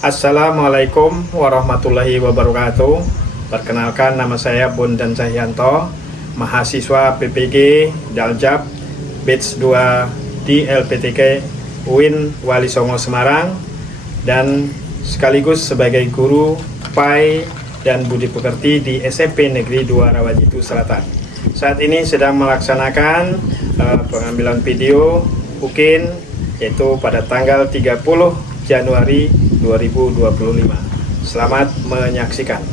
Assalamualaikum warahmatullahi wabarakatuh. Perkenalkan, nama saya Bondan Cahyanto, mahasiswa PPG Daljab Batch 2 di LPTK UIN Wali Songo Semarang, dan sekaligus sebagai guru PAI dan Budi Pekerti di SMP Negeri 2 Rawajitu Selatan. Saat ini sedang melaksanakan pengambilan video UKIN, yaitu pada tanggal 30 Januari 2025. Selamat menyaksikan.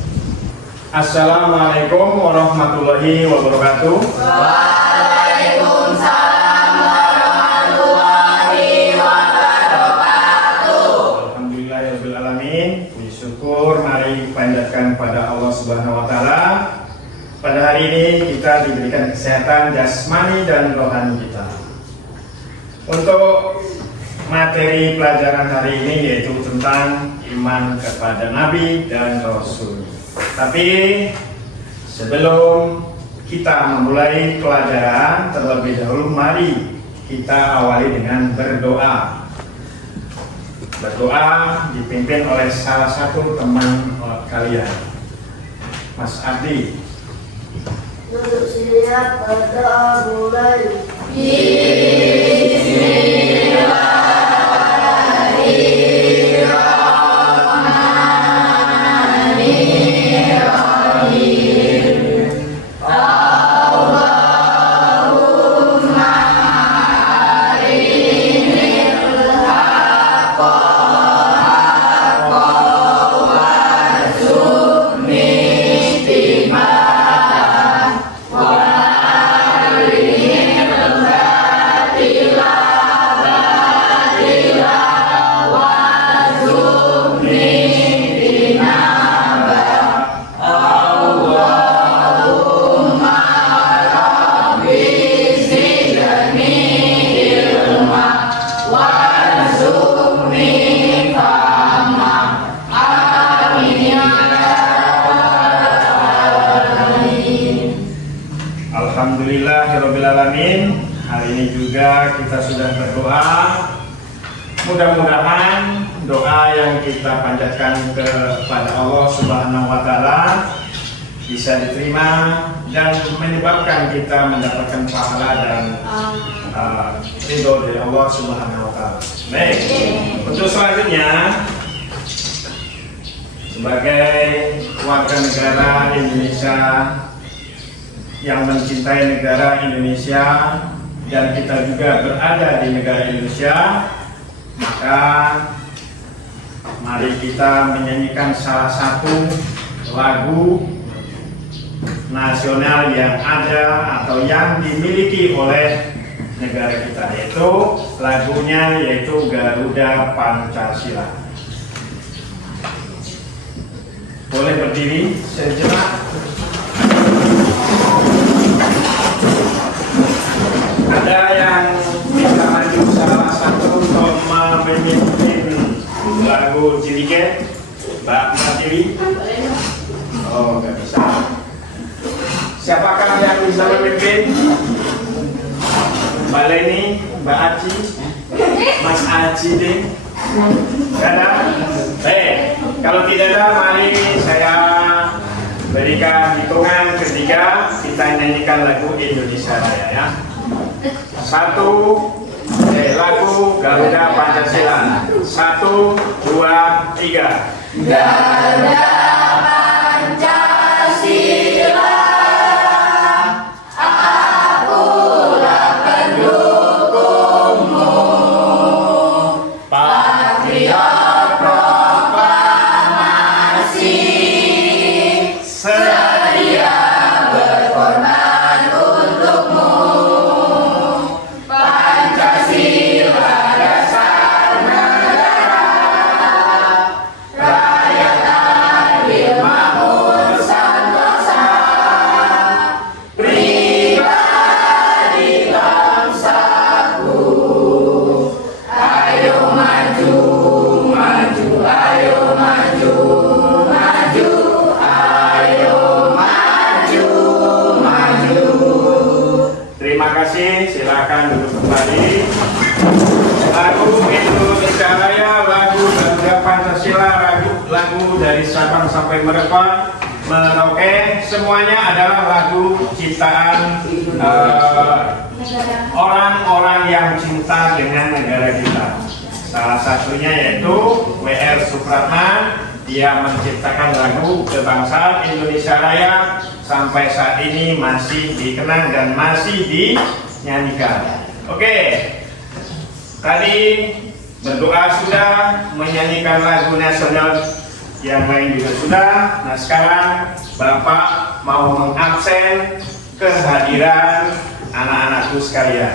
Assalamualaikum warahmatullahi wabarakatuh. Waalaikumsalam warahmatullahi wabarakatuh. Alhamdulillahirabbil alamin. Puji syukur mari panjatkan pada Allah Subhanahu wa taala. Pada hari ini kita diberikan kesehatan jasmani dan rohani kita. Untuk materi pelajaran hari ini yaitu tentang iman kepada Nabi dan Rasul. Tapi sebelum kita memulai pelajaran, terlebih dahulu mari kita awali dengan berdoa. Berdoa dipimpin oleh salah satu teman kalian, Mas Ardi. Duduk siap, berdoa mulai. Alhamdulillahirrabbilalamin. Hari ini juga kita sudah berdoa. Mudah-mudahan doa yang kita panjatkan kepada Allah Subhanahu wa taala bisa diterima dan menyebabkan kita mendapatkan pahala dan ridho dari Allah Subhanahu wa taala. Baik. Untuk selanjutnya, sebagai warga negara Indonesia yang mencintai negara Indonesia dan kita juga berada di negara Indonesia, maka mari kita menyanyikan salah satu lagu nasional yang ada atau yang dimiliki oleh negara kita, yaitu lagunya yaitu Garuda Pancasila. Boleh berdiri sejenak. Ada yang bisa maju salah satu untuk memimpin lagu Ciliket, Mbak Matiri? Oh, nggak bisa. Siapakah yang bisa memimpin? Mbak Leni, Mbak Aci, Mas Aci deh. Gak ada? Baik, kalau tidak ada, mari saya berikan hitungan ketiga, kita nyanyikan lagu Indonesia Raya ya. Lagu Garuda Pancasila. 1, 2, 3. Garuda Pancasila, akulah pendukungmu, patriot proklamasi, sedia berkorban untukmu. Pancasila dasar negara, rakyat lagu dari Sabang sampai Merauke semuanya adalah lagu ciptaan orang-orang yang cinta dengan negara kita. Salah satunya yaitu W.R. Supratman. Dia menciptakan lagu kebangsaan Indonesia Raya, sampai saat ini masih dikenang dan masih dinyanyikan. Oke, tadi berdoa sudah, menyanyikan lagu nasional yang lain juga sudah. Nah, sekarang Bapak mau mengabsen kehadiran anak-anakku sekalian.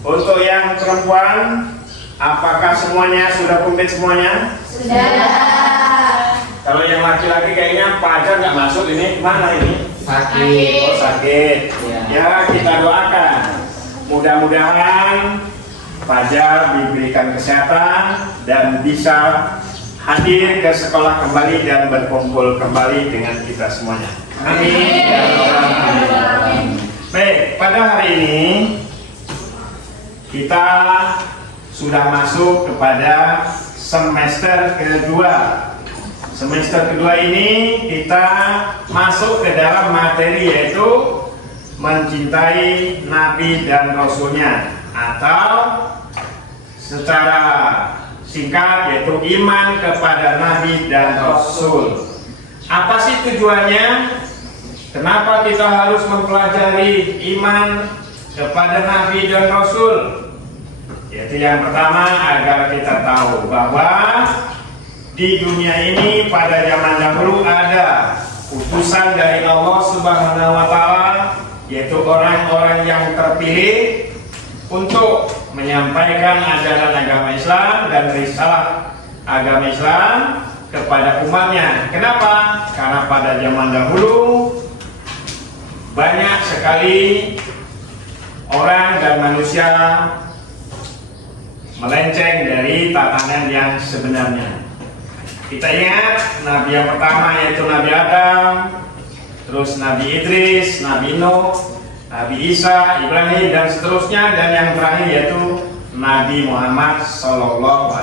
Untuk yang perempuan, apakah semuanya sudah komplit semuanya? Sudah. Kalau yang laki-laki kayaknya Fajar nggak masuk, ini mana ini? Sakit. Oh, sakit. Ya, kita doakan. Mudah-mudahan Fajar diberikan kesehatan dan bisa hadir ke sekolah kembali dan berkumpul kembali dengan kita semuanya. Amin. Ya Rabbal Alamin. Baik, pada hari ini kita sudah masuk kepada semester kedua. Semester kedua ini kita masuk ke dalam materi yaitu mencintai Nabi dan Rasulnya, atau secara singkat yaitu iman kepada Nabi dan Rasul. Apa sih tujuannya? Kenapa kita harus mempelajari iman kepada Nabi dan Rasul? Yaitu yang pertama, agar kita tahu bahwa di dunia ini pada zaman dahulu ada utusan dari Allah Subhanahu wa Ta'ala, yaitu orang-orang yang terpilih untuk menyampaikan ajaran agama Islam dan risalah agama Islam kepada umatnya. Kenapa? Karena pada zaman dahulu banyak sekali orang dan manusia melenceng dari tatanan yang sebenarnya. Kita ingat Nabi yang pertama yaitu Nabi Adam, terus Nabi Idris, Nabi Nuh, Nabi Isa, Ibrahim, dan seterusnya, dan yang terakhir yaitu Nabi Muhammad SAW.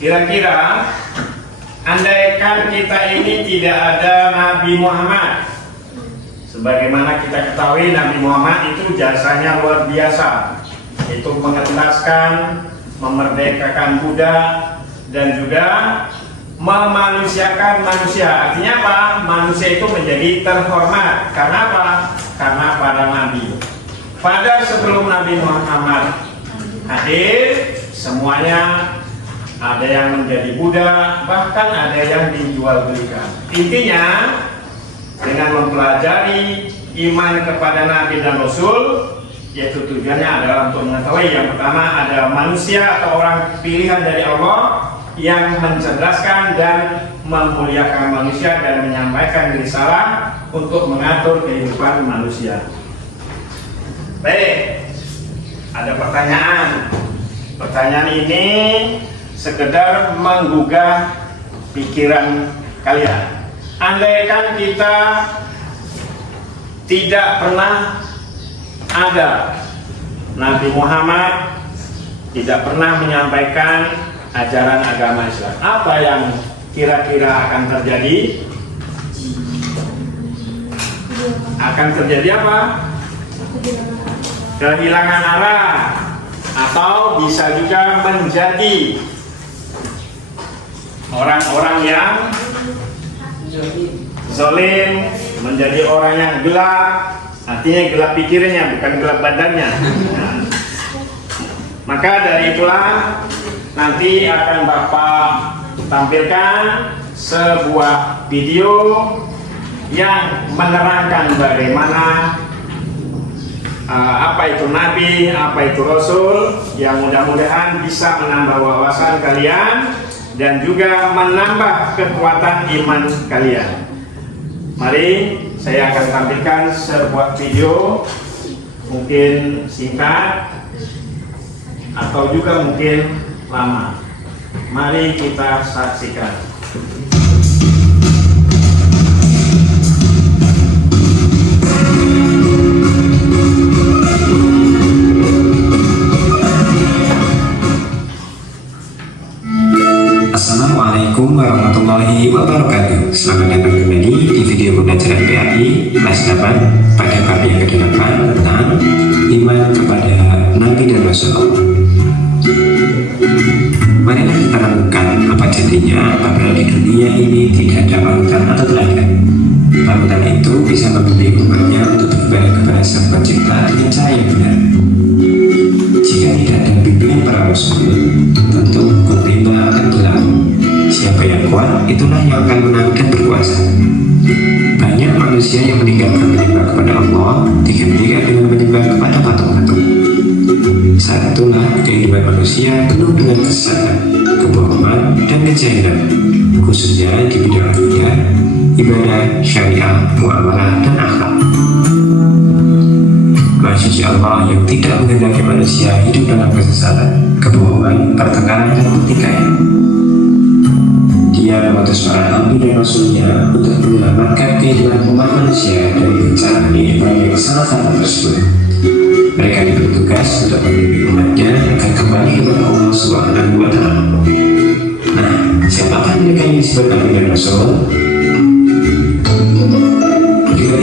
Kira-kira andaikan kita ini tidak ada Nabi Muhammad, sebagaimana kita ketahui Nabi Muhammad itu jasanya luar biasa, itu mengentaskan, memerdekakan budak, dan juga memanusiakan manusia. Artinya apa? Manusia itu menjadi terhormat. Karena apa? Karena para nabi. Pada sebelum Nabi Muhammad hadir, semuanya ada yang menjadi budak, bahkan ada yang dijual belikan. Intinya, dengan mempelajari iman kepada Nabi dan Rasul, yaitu tujuannya adalah untuk mengetahui yang pertama ada manusia atau orang pilihan dari Allah yang mencerdaskan dan memuliakan manusia dan menyampaikan risalah untuk mengatur kehidupan manusia. Baik, ada pertanyaan. Pertanyaan ini sekedar menggugah pikiran kalian. Andaikan kita tidak pernah ada Nabi Muhammad, tidak pernah menyampaikan ajaran agama Islam, apa yang kira-kira akan terjadi? Akan terjadi apa? Kehilangan arah, atau bisa juga menjadi orang-orang yang zalim, menjadi orang yang gelap. Artinya gelap pikirannya, bukan gelap badannya. Nah, maka dari itulah nanti akan Bapak tampilkan sebuah video yang menerangkan bagaimana apa itu Nabi, apa itu Rasul, yang mudah-mudahan bisa menambah wawasan kalian dan juga menambah kekuatan iman kalian. Mari saya akan tampilkan sebuah video, mungkin singkat atau juga mungkin lama. Mari kita saksikan. Assalamualaikum warahmatullahi wabarakatuh. Selamat datang kembali di video pembelajaran PAI kelas 8 pada bab yang ke-8 tentang iman kepada Nabi dan Rasulullah. Marilah kita renungkan apa jadinya apabila di dunia ini tidak ada panutan atau teladan. Panutan itu bisa membimbing umatnya untuk beribadah kepada Sang Pencipta dengan cara yang benar. Jika tidak ada bimbingan para rasul, tentu hukum rimba akan berlaku. Siapa yang kuat, itulah yang akan menang dan berkuasa. Banyak manusia yang meninggalkan menyembah kepada Allah digantikan dengan menyembah kepada patung-patung. Saat itulah kehidupan manusia penuh dengan kesesatan, kebohongan, dan kejahilan, khususnya di bidang dunia, ibadah, syariah, muamalah, dan akhlak. Maha Allah yang tidak menghendaki manusia hidup dalam kesesatan, kebohongan, pertengkaran, dan pertikaian. Dia mengutus para nabi dan rasulnya untuk menyelamatkan kehidupan umat manusia dari bencana yang sangat fatal tersebut. Mereka diberi tugas untuk membimbing umatnya agar kembali kepada Allah Subhanahu wa Ta'ala. Nah, siapakah mereka yang disebut nabi dan rasul?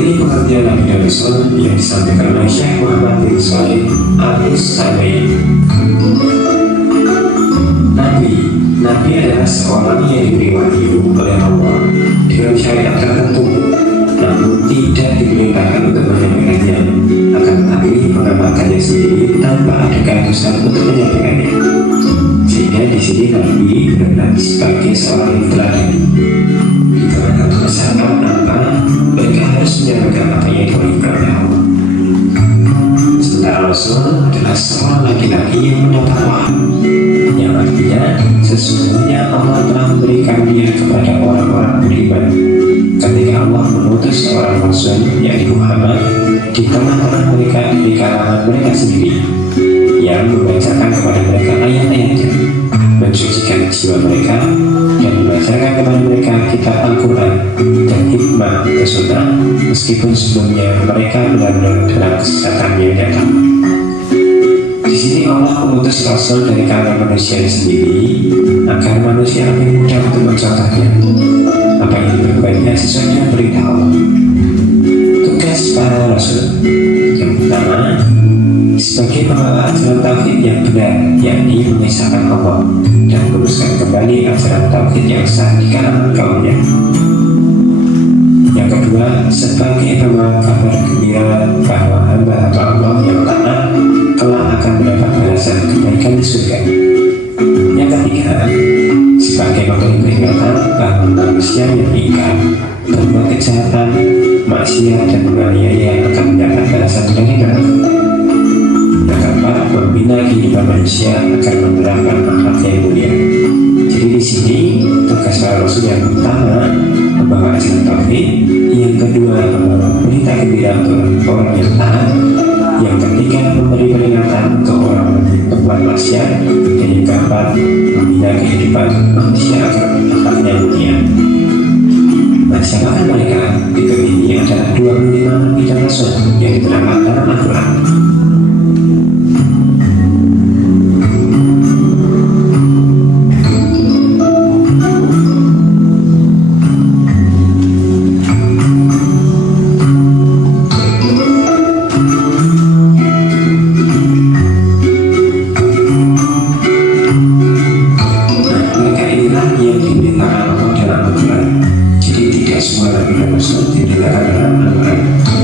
Ini pengertian Nabi dan Rasul yang disampaikan oleh Syekh Muhammad bin Shalih Al-Utsaimin. Nabi adalah seorang yang diberi wahyu oleh Allah dengan syariat tertentu, namun tidak diperintahkan untuk menyampaikannya, akan tetapi mengamalkannya sendiri tanpa ada keharusan untuk menyampaikannya. Sehingga di sini Nabi benar-benar sebagai seorang yang teladani. Dikarenakan kesalahan apa, mereka harus menjalankan apa yang diwahyukan oleh Allah. Sementara Rasul adalah seorang laki-laki yang mendapat wahyu, yang artinya sesungguhnya Allah telah memberikan dia kepada orang-orang beriman. Ketika Allah mengutus seorang Rasul, yakni Muhammad, di tengah-tengah mereka di kalangan mereka sendiri, yang membacakan kepada mereka ayat-ayatnya, mensucikan jiwa mereka, dan membacakan kepada mereka kitab Al-Quran dan hikmah dan sunnah, meskipun sebelumnya mereka benar-benar dalam kesesatan yang nyata. Di sini Allah mengutus Rasul dari kalangan manusia sendiri agar manusia lebih mudah untuk mencontohnya. Apa yang diperbuatnya sesuai dengan perintah Allah. Tugas para Rasul yang pertama, sebagai pembawa ajaran tauhid yang benar, yakni mengisahkan Allah dan meluruskan kembali ajaran tauhid yang sah di kalangan kaumnya. Yang kedua, sebagai pembawa kabar gembira bahwa hamba Allah yang taat telah akan mendapat balasan kebaikan di surga. Yang ketiga, sebagai memberi peringatan bahwa manusia yang ingkar, berbuat kejahatan, maksiat, dan menganiaya akan mendapat balasan dari neraka. Yang keempat, membina kehidupan manusia agar menerapkan akhlak yang mulia. Jadi di sini tugas para rasul yang pertama membawa ajaran tauhid, yang kedua membawa berita gembira untuk orang yang taat, yang ketiga memberi peringatan untuk orang yang berbuat maksiat, dan yang keempat membina kehidupan manusia agar akhlaknya mulia. Nah, siapakah mereka? Berikut ini adalah 25 nabi dan rasul yang diterangkan dalam Al-Quran.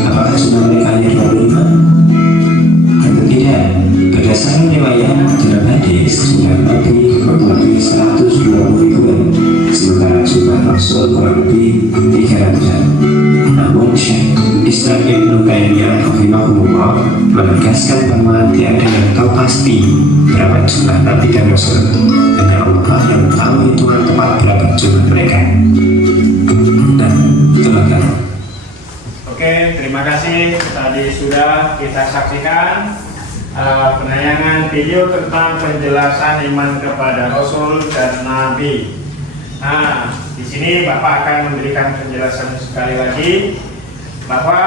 Apakah semua mereka hanya 25? Tentu tidak. Berdasarkan riwayat dalam hadis, jumlah nabi kurang lebih 120.000, sementara jumlah rasul kurang lebih 300-an. Namun Syekh Islam Ibnu Taimiyah rahimahullah menegaskan bahwa tiada yang tahu pasti berapa jumlah nabi dan rasul, hanya Allah yang tahu hitungan tepat berapa jumlah mereka. Dan itulah kan. Oke, terima kasih. Tadi sudah kita saksikan penayangan video tentang penjelasan iman kepada Rasul dan Nabi. Nah, di sini Bapak akan memberikan penjelasan sekali lagi bahwa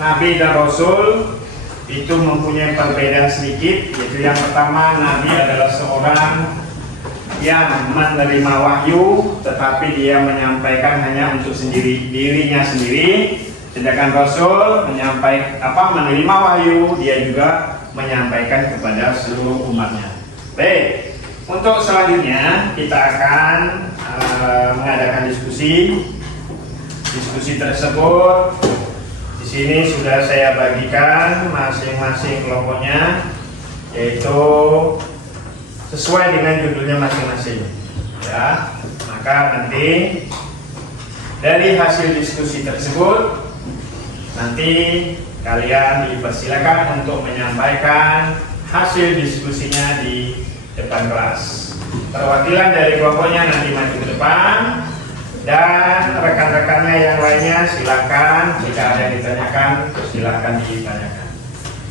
Nabi dan Rasul itu mempunyai perbedaan sedikit, yaitu yang pertama, Nabi adalah seorang yang menerima wahyu, tetapi dia menyampaikan hanya untuk dirinya sendiri. Sedangkan Rasul menerima wahyu, dia juga menyampaikan kepada seluruh umatnya. Baik, untuk selanjutnya kita akan mengadakan diskusi. Diskusi tersebut di sini sudah saya bagikan masing-masing kelompoknya, yaitu sesuai dengan judulnya masing-masing. Ya, maka nanti dari hasil diskusi tersebut nanti kalian dipersilakan untuk menyampaikan hasil diskusinya di depan kelas. Perwakilan dari kelompoknya nanti maju ke depan, dan rekan-rekannya yang lainnya silakan jika ada yang ditanyakan, silakan ditanyakan.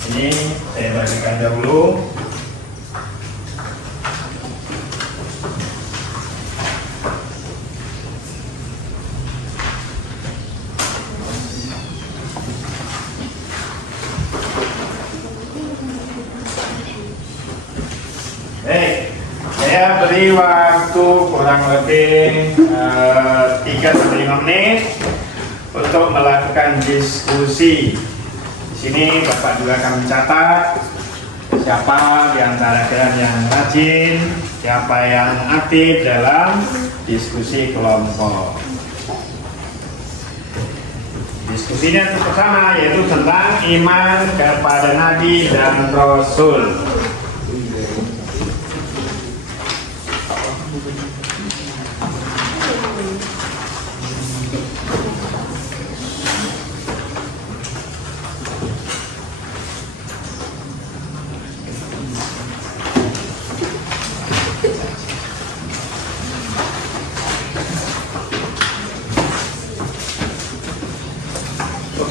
Ini saya bagikan dahulu. Baik, saya beri waktu kurang lebih 3-5 menit untuk melakukan diskusi. Di sini Bapak juga akan mencatat siapa di antara kalian yang rajin, siapa yang aktif dalam diskusi kelompok. Diskusinya bersama yaitu tentang iman kepada Nabi dan Rasul.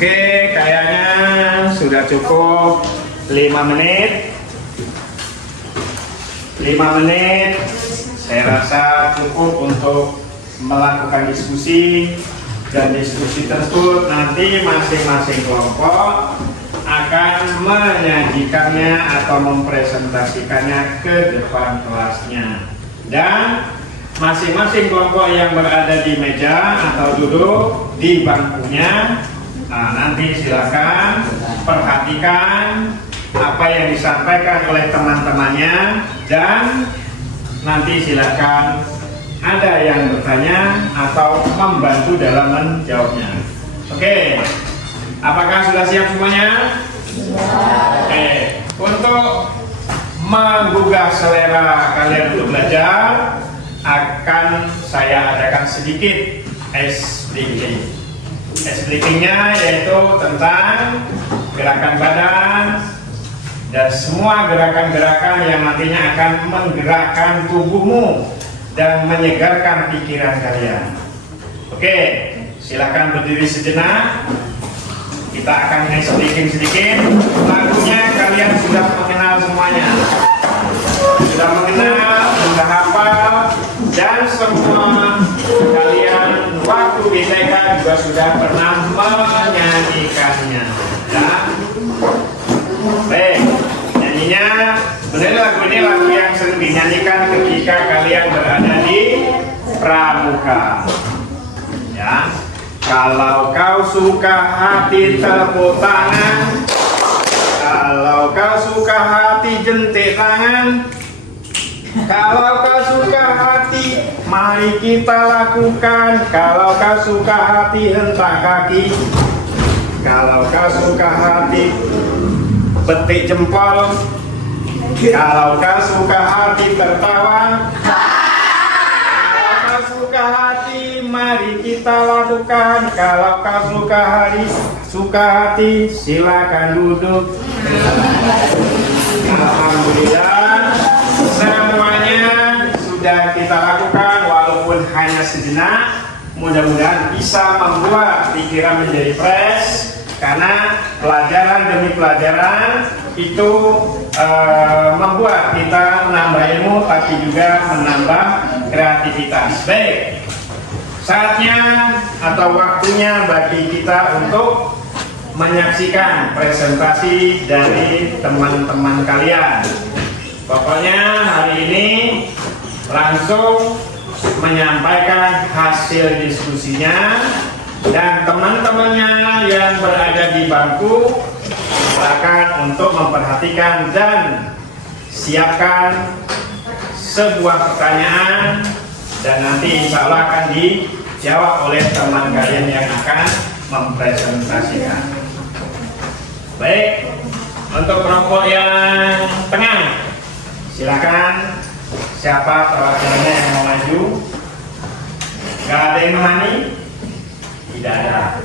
Oke, kayaknya sudah cukup 5 menit. 5 menit saya rasa cukup untuk melakukan diskusi, dan diskusi tersebut nanti masing-masing kelompok akan menyajikannya atau mempresentasikannya ke depan kelasnya, dan masing-masing kelompok yang berada di meja atau duduk di bangkunya, nanti silakan perhatikan apa yang disampaikan oleh teman-temannya, dan nanti silakan ada yang bertanya atau membantu dalam menjawabnya. Oke, apakah sudah siap semuanya? Oke, untuk menggugah selera kalian untuk belajar, akan saya adakan sedikit SBK. SBK-nya yaitu tentang gerakan badan dan semua gerakan-gerakan yang nantinya akan menggerakkan tubuhmu dan menyegarkan pikiran kalian. Oke, silakan berdiri sejenak. Kita akan sedikit-sedikit. Lagunya kalian sudah mengenal semuanya, sudah mengenal, sudah hafal, dan semua kalian waktu di TK juga sudah pernah menyanyikannya. Ya. Baik, nyanyinya sebenarnya lagu ini lagu yang sering dinyanyikan ketika kalian berada di pramuka. Ya, kalau kau suka hati tepuk tangan, kalau kau suka hati jentik tangan, kalau kau suka hati mari kita lakukan, kalau kau suka hati hentak kaki, kalau kau suka hati petik jempol, kalau kau suka hati tertawa, kalau kau suka hati mari kita lakukan, kalau kau suka hati silakan duduk. Alhamdulillah, semuanya sudah kita lakukan walaupun hanya sejenak. Mudah-mudahan bisa membuat pikiran menjadi fresh, karena pelajaran demi pelajaran itu membuat kita menambah ilmu, tapi juga menambah kreativitas. Baik, saatnya atau waktunya bagi kita untuk menyaksikan presentasi dari teman-teman kalian. Pokoknya hari ini langsung menyampaikan hasil diskusinya, dan teman-temannya yang berada di bangku silakan untuk memperhatikan dan siapkan sebuah pertanyaan, dan nanti insya Allah akan dijawab oleh teman kalian yang akan mempresentasikan. Baik, untuk kelompok yang tengah, silakan. Siapa perwakilannya yang mau maju? Gak ada yang menemani? Tidak ada.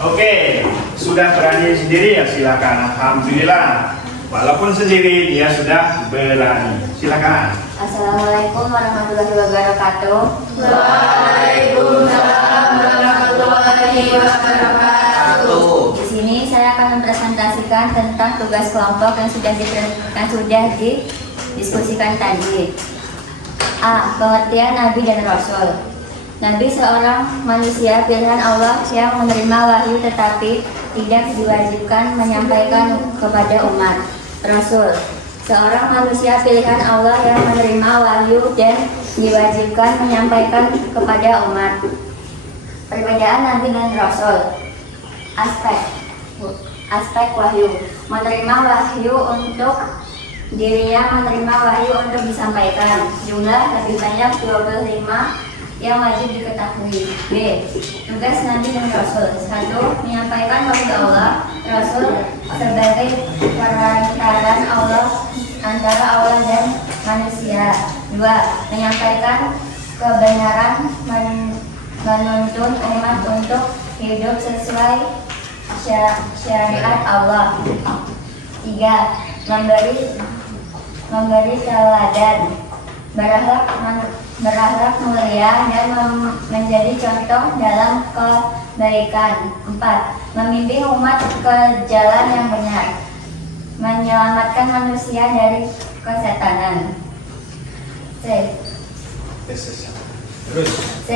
Oke, sudah berani sendiri ya silakan. Alhamdulillah. Walaupun sendiri dia sudah berani. Silakan. Assalamualaikum warahmatullahi wabarakatuh. Waalaikumsalam warahmatullahi wabarakatuh. Di sini saya akan mempresentasikan tentang tugas kelompok yang sudah didiskusikan tadi. A. Pengertian Nabi dan Rasul. Nabi seorang manusia pilihan Allah yang menerima wahyu tetapi tidak diwajibkan menyampaikan kepada umat. Rasul, seorang manusia pilihan Allah yang menerima wahyu dan diwajibkan menyampaikan kepada umat. Perbedaan Nabi dan Rasul. Aspek wahyu. Menerima wahyu untuk dirinya, menerima wahyu untuk disampaikan. Jumlah lebih banyak 25 yang wajib diketahui. B. Tugas Nabi dan Rasul. 1. Menyampaikan wahyu Allah. Rasul sebagai perantaran Allah antara Allah dan manusia. 2. Menyampaikan kebenaran, menuntun umat untuk hidup sesuai syariat Allah. 3. Memberi teladan, berakhlak mulia dan menjadi contoh dalam kebaikan. 4. Memimpin umat ke jalan yang benar, menyelamatkan manusia dari kesetanan. C.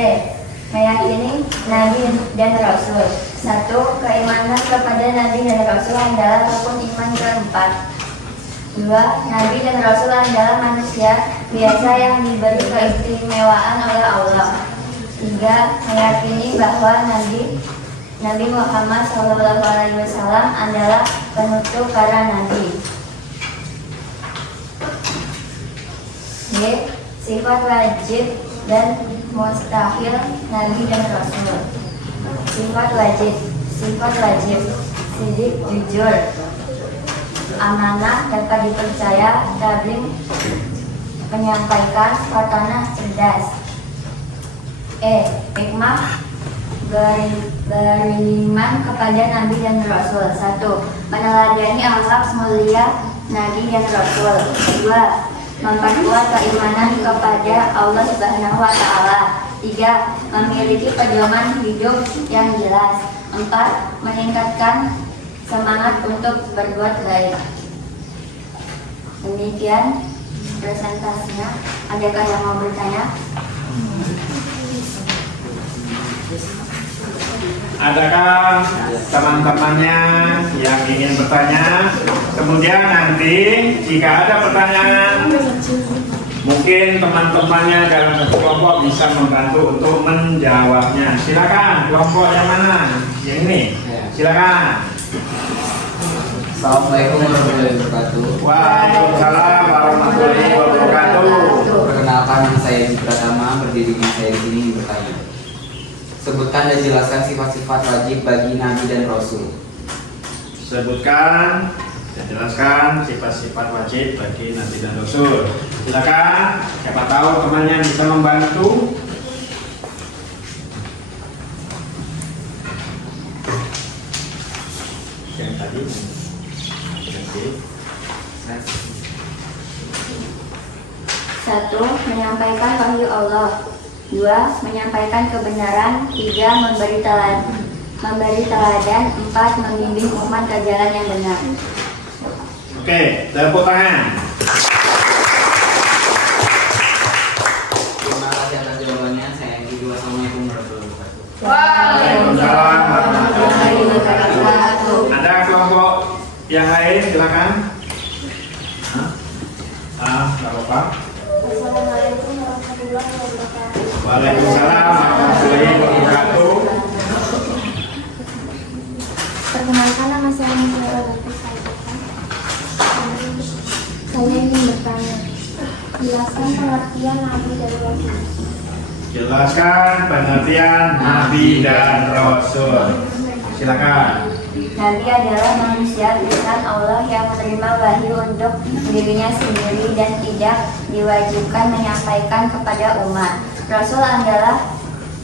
Meyakini Nabi dan Rasul. 1. Keimanan kepada Nabi dan Rasul adalah rukun iman keempat. 2. Nabi dan Rasul adalah manusia biasa yang diberi keistimewaan oleh Allah. 3. Meyakini bahwa Nabi Muhammad SAW adalah penutup para nabi. D. Sifat wajib dan mustahil Nabi dan Rasul. Sifat wajib. Sidik, jujur, amanah, dapat dipercaya, tabligh, menyampaikan, khatanah, cerdas. E. Hikmah, beriman kepada Nabi dan Rasul. 1. Meneladani akhlak mulia Nabi dan Rasul. 2. Memperkuat keimanan kepada Allah Subhanahu wa Ta'ala. 3. Memiliki pedoman hidup yang jelas. 4. Meningkatkan semangat untuk berbuat baik. Demikian presentasinya. Adakah yang mau bertanya? Adakah teman-temannya yang ingin bertanya? Kemudian nanti jika ada pertanyaan, mungkin teman-temannya dalam satu kelompok bisa membantu untuk menjawabnya. Silakan, kelompok yang mana? Yang ini. Silakan. Assalamualaikum warahmatullahi wabarakatuh. Waalaikumsalam warahmatullahi wabarakatuh. Perkenalkan, nama saya Pratama, berdirinya saya di sini bertanya. Sebutkan dan jelaskan sifat-sifat wajib bagi Nabi dan Rasul. Sebutkan dan jelaskan sifat-sifat wajib bagi Nabi dan Rasul. Silakan, siapa tahu temannya bisa membantu. Yang tadi. Satu, menyampaikan wahyu Allah. 2. Menyampaikan kebenaran. 3. Memberi teladan. 4. Membimbing umat ke jalan yang benar. Oke, tepuk tangan. Terima kasih atas jawabannya. Saya Egi. Wassalamualaikum warahmatullahi wabarakatuh. Waalaikumsalam warahmatullahi wabarakatuh. Ada kelompok yang lain, silakan. Nggak apa-apa. Assalamualaikum Waalaikumsalam warahmatullahi wabarakatuh. Perkenalkan, nama saya Nurul Lutfi Saidika. Saya ingin bertanya, jelaskan pengertian Nabi dan Rasul. Jelaskan pengertian Nabi dan Rasul. Silakan. Nabi adalah manusia pilihan Allah yang menerima wahyu untuk dirinya sendiri dan tidak diwajibkan menyampaikan kepada umat. Rasul adalah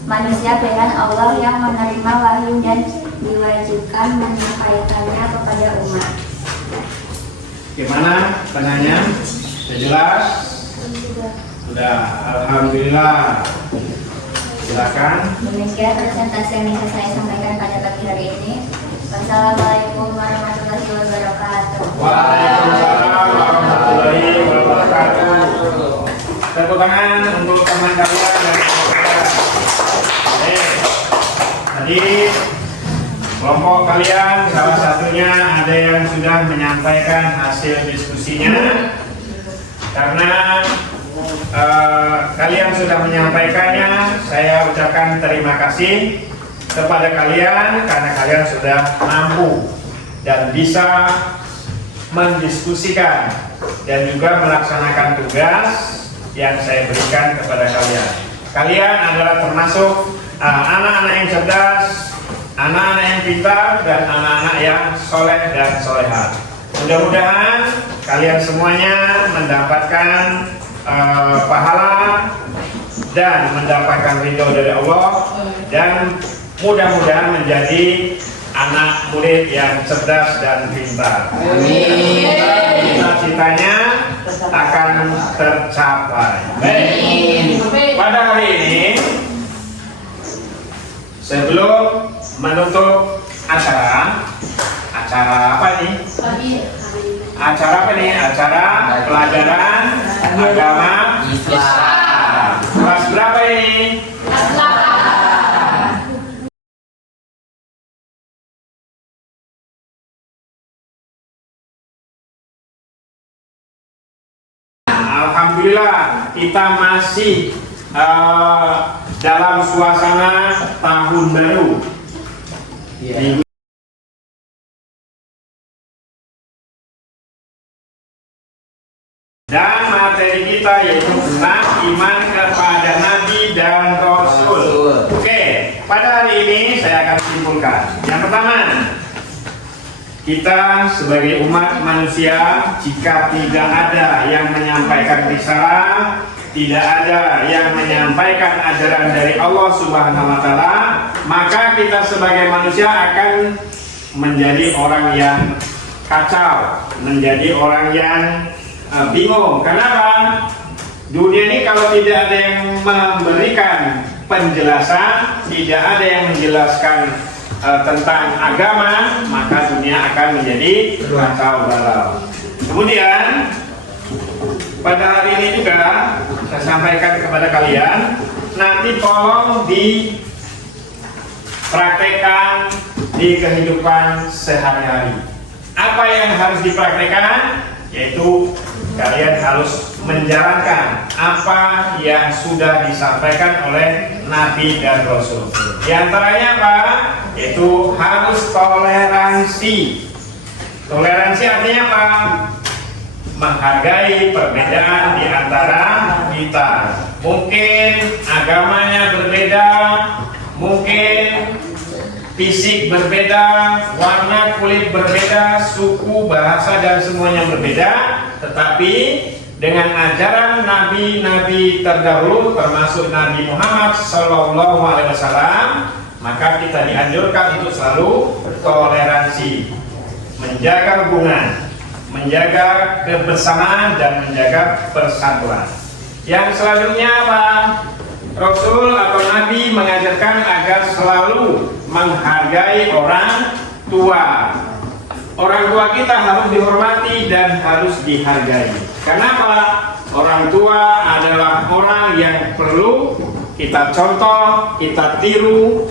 manusia pilihan Allah yang menerima wahyu dan diwajibkan menyampaikannya kepada umat. Gimana penanya? Sudah jelas? Sudah. Alhamdulillah. Silakan. Demikian presentasi yang bisa saya sampaikan pada pagi hari ini. Wassalamualaikum warahmatullahi wabarakatuh. Waalaikumsalam warahmatullahi wabarakatuh. Tepuk tangan untuk teman kalian dari tadi kelompok kalian salah satunya ada yang sudah menyampaikan hasil diskusinya. Karena kalian sudah menyampaikannya, saya ucapkan terima kasih kepada kalian karena kalian sudah mampu dan bisa mendiskusikan dan juga melaksanakan tugas yang saya berikan kepada kalian. Kalian adalah termasuk anak-anak yang cerdas, anak-anak yang pintar, dan anak-anak yang soleh dan solehah. Mudah-mudahan kalian semuanya mendapatkan pahala dan mendapatkan ridho dari Allah, dan mudah-mudahan menjadi anak murid yang cerdas dan pintar. Cita-citanya akan tercapai. Baik. Pada hari ini, sebelum menutup acara apa nih? Acara apa nih? Acara pelajaran agama Islam. Kelas berapa ini? Alhamdulillah kita masih dalam suasana tahun baru. Dan materi kita yaitu tentang iman kepada Nabi dan Rasul. Oke, pada hari ini saya akan simpulkan. Yang pertama, kita sebagai umat manusia, jika tidak ada yang menyampaikan risalah, tidak ada yang menyampaikan ajaran dari Allah Subhanahu wa Ta'ala, maka kita sebagai manusia akan menjadi orang yang kacau, menjadi orang yang bingung. Kenapa? Dunia ini kalau tidak ada yang memberikan penjelasan, tidak ada yang menjelaskan tentang agama, maka dunia akan menjadi kacau balau. Kemudian pada hari ini juga saya sampaikan kepada kalian, nanti tolong dipraktekkan di kehidupan sehari-hari. Apa yang harus dipraktekkan? Yaitu kalian harus menjalankan apa yang sudah disampaikan oleh Nabi dan Rasul. Di antaranya apa? Yaitu harus toleransi. Toleransi artinya apa? Menghargai perbedaan di antara kita. Mungkin agamanya berbeda, mungkin fisik berbeda, warna kulit berbeda, suku, bahasa, dan semuanya berbeda. Tetapi dengan ajaran nabi-nabi terdahulu, termasuk Nabi Muhammad SAW, maka kita dianjurkan untuk selalu toleransi, menjaga hubungan, menjaga kebersamaan, dan menjaga persatuan. Yang selanjutnya apa? Rasul atau Nabi mengajarkan agar selalu menghargai orang tua. Orang tua kita harus dihormati dan harus dihargai. Kenapa? Orang tua adalah orang yang perlu kita contoh, kita tiru,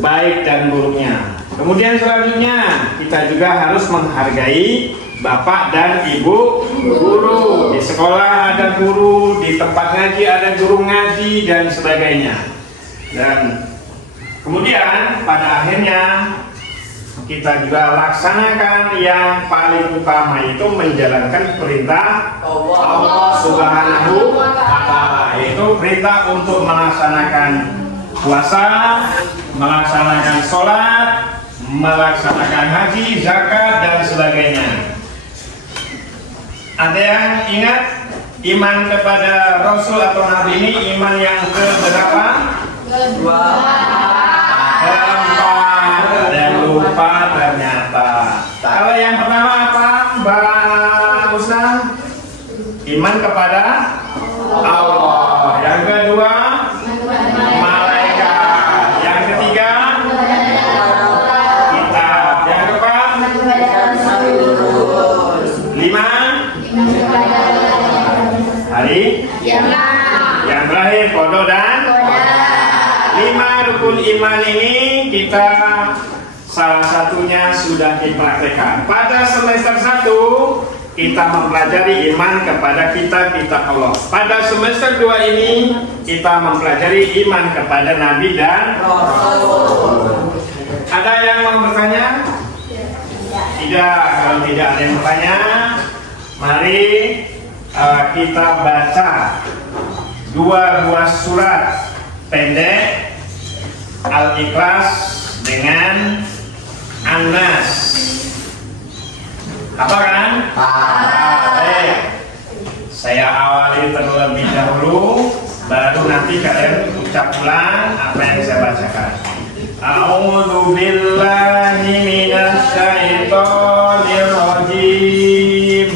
baik dan buruknya. Kemudian selanjutnya kita juga harus menghargai bapak dan ibu guru. Di sekolah ada guru, di tempat ngaji ada guru ngaji dan sebagainya. Dan kemudian pada akhirnya kita juga laksanakan yang paling utama, itu menjalankan perintah Allah Subhanahu wa Ta'ala, yaitu perintah untuk melaksanakan puasa, melaksanakan sholat, melaksanakan haji, zakat dan sebagainya. Ada yang ingat iman kepada Rasul atau Nabi ini iman yang keberapa? Kedua. Keempat. Ada yang lupa ternyata. Kalau yang pertama apa, Mbak Usna? Iman kepada Allah. Yang kedua, malaikat. Yang ketiga, kitab. Yang keempat, 5 hari. Yang terakhir qada dan 5 rukun iman ini kita salah satunya sudah dipraktekkan. Pada semester 1 kita mempelajari iman kepada kitab Allah. Pada semester 2 ini kita mempelajari iman kepada Nabi dan Rasul. Ada yang mau bertanya? Tidak. Kalau tidak ada yang bertanya, mari kita baca 2 buah surat pendek, Al-Ikhlas dengan An-Nas. Apa kan? Baik. Saya awali terlebih dahulu, baru nanti kalian ucap ulang apa yang saya bacakan. A'udzu billahi minasy syaithanir rajim.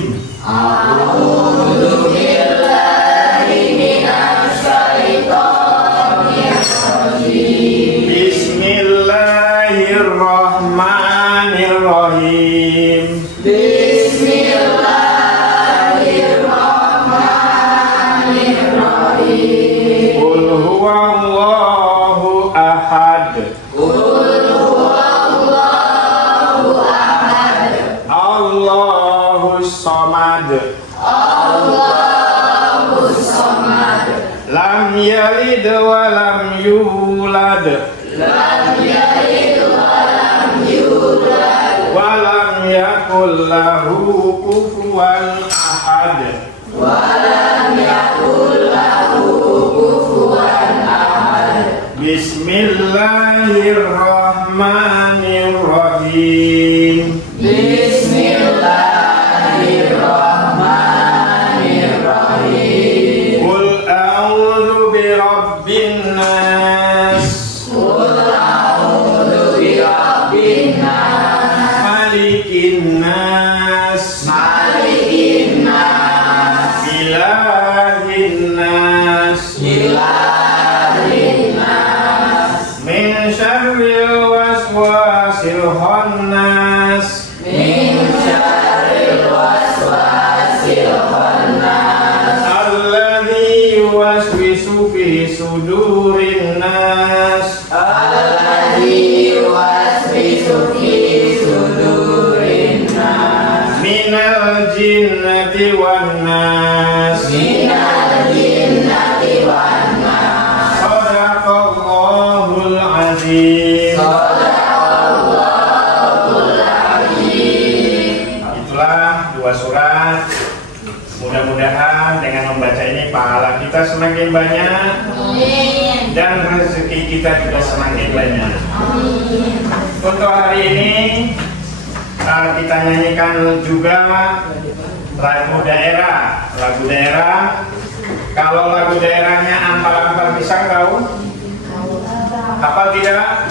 A'udzu billahi minasy syaithanir rajim. Bismillahirrahmanirrahim. Bismillahirrahmanirrahim. Qul huwallahu ahad. Allahus samad. Lam yalid wa lam yulad. Wa lam yakul lahu kufuwan ahad. Bismillahirrahmanirrahim. Qul a'udzu birabbin nas. Malikin nas. Ilahin nas. Min syarril waswasil khannas. Alladzi yuwaswisu fi sudurin nas. Minal jinnati wan nas. Shadaqallahul azim. Itulah 2 surat. Mudah-mudahan dengan membaca ini pahala kita semakin banyak dan rezeki kita juga semakin banyak. Untuk hari ini kita nyanyikan juga lagu daerah. Lagu daerah. Kalau lagu daerahnya ampar-ampar pisang tahu? Hafal tidak?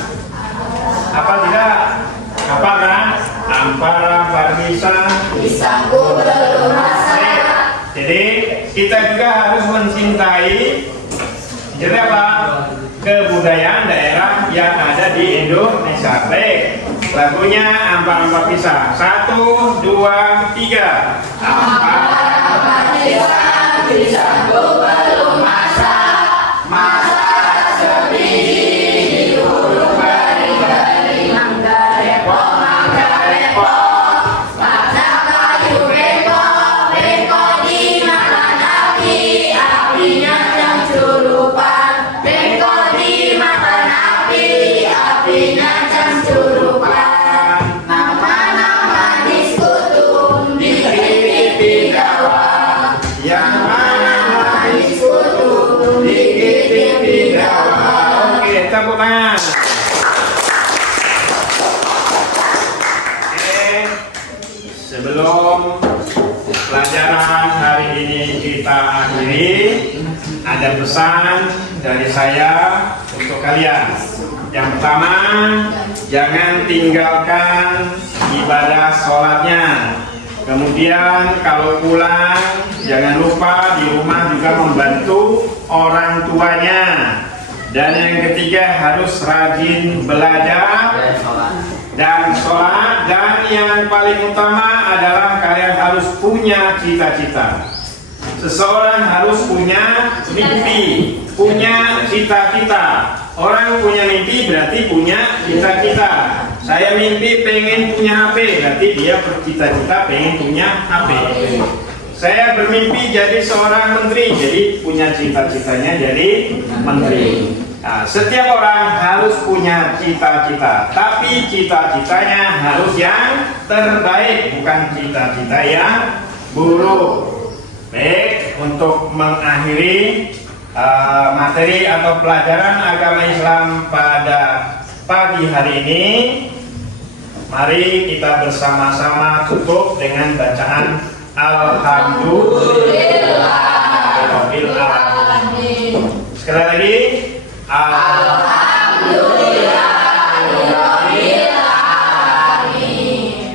Hafal tidak? Hafal kan? Ampar-ampar pisang. Pisangku belum masak. Jadi kita juga harus mencintai jadi apa? Kebudayaan daerah yang ada di Indonesia. Baik, lagunya ampar-ampar pisang. 1, 2, 3. Ampar-ampar pisang, pisangku belum masak. Masak sebiji diulung bari-bari. Mangga repot, mangga repot. Masak kayu ada pesan dari saya untuk kalian. Yang pertama, jangan tinggalkan ibadah sholatnya. Kemudian kalau pulang, jangan lupa di rumah juga membantu orang tuanya. Dan yang ketiga, harus rajin belajar dan sholat. Dan yang paling utama adalah kalian harus punya cita-cita. Seseorang harus punya mimpi, punya cita-cita. Orang punya mimpi berarti punya cita-cita. Saya mimpi pengen punya HP, berarti dia bercita-cita pengen punya HP. Saya bermimpi jadi seorang menteri, jadi punya cita-citanya jadi menteri. Nah, setiap orang harus punya cita-cita, tapi cita-citanya harus yang terbaik, bukan cita-cita yang buruk. Baik, untuk mengakhiri materi atau pelajaran agama Islam pada pagi hari ini, mari kita bersama-sama tutup dengan bacaan Alhamdulillah. Sekali lagi, Alhamdulillah.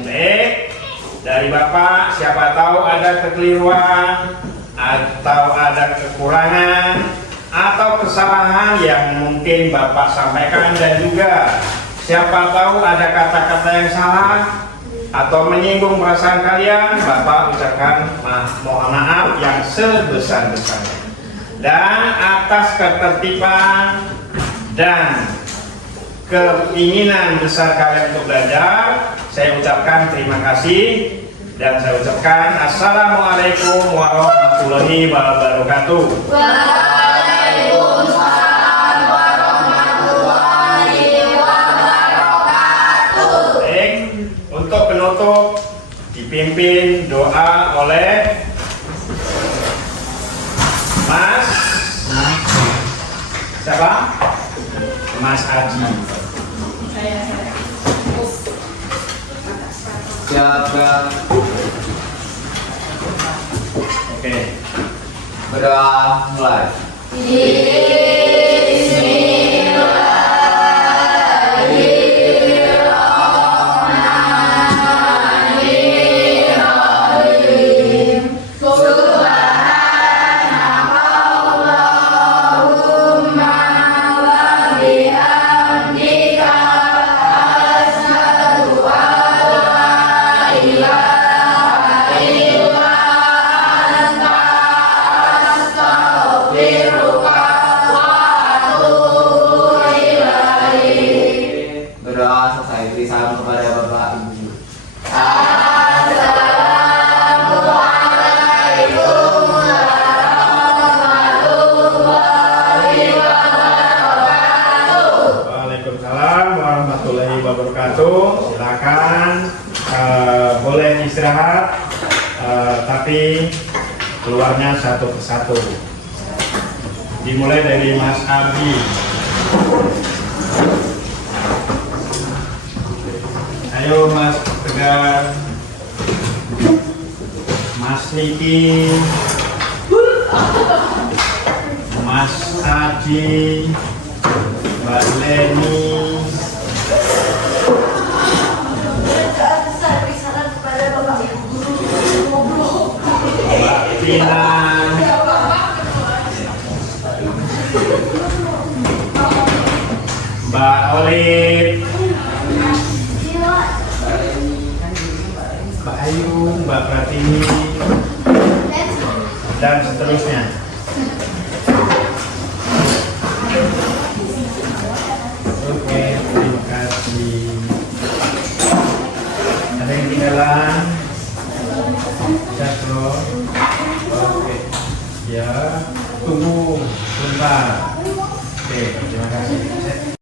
Baik, dari Bapak, siapa tahu ada kekeliruan atau ada kekurangan atau kesalahan yang mungkin Bapak sampaikan, dan juga siapa tahu ada kata-kata yang salah atau menyinggung perasaan kalian, Bapak ucapkan mohon maaf yang sebesar-besarnya. Dan atas ketertiban dan keinginan besar kalian untuk belajar, saya ucapkan terima kasih. Dan saya ucapkan Assalamualaikum warahmatullahi wabarakatuh. Waalaikumsalam warahmatullahi wabarakatuh. Baik, untuk penutup dipimpin doa oleh Mas siapa? Mas Aji. Siap. Oke. Berdoa mulai. Berdoa selesai, beri salam kepada Bapak Ibu. Waalaikumsalam warahmatullahi wabarakatuh. Silakan, boleh istirahat, tapi keluarnya satu persatu. Dimulai dari Mas Abi. Ayo Mas Tegar, Mas Niki, Mas Aji, Mbak Leni, Mbak Tina, Mbak Olip, Mbak Ayu, Mbak Pratini, dan seterusnya. Oke, terima kasih. Ada yang ketinggalan? Jatuh. Oke. Ya, tunggu sebentar. Oke, terima kasih.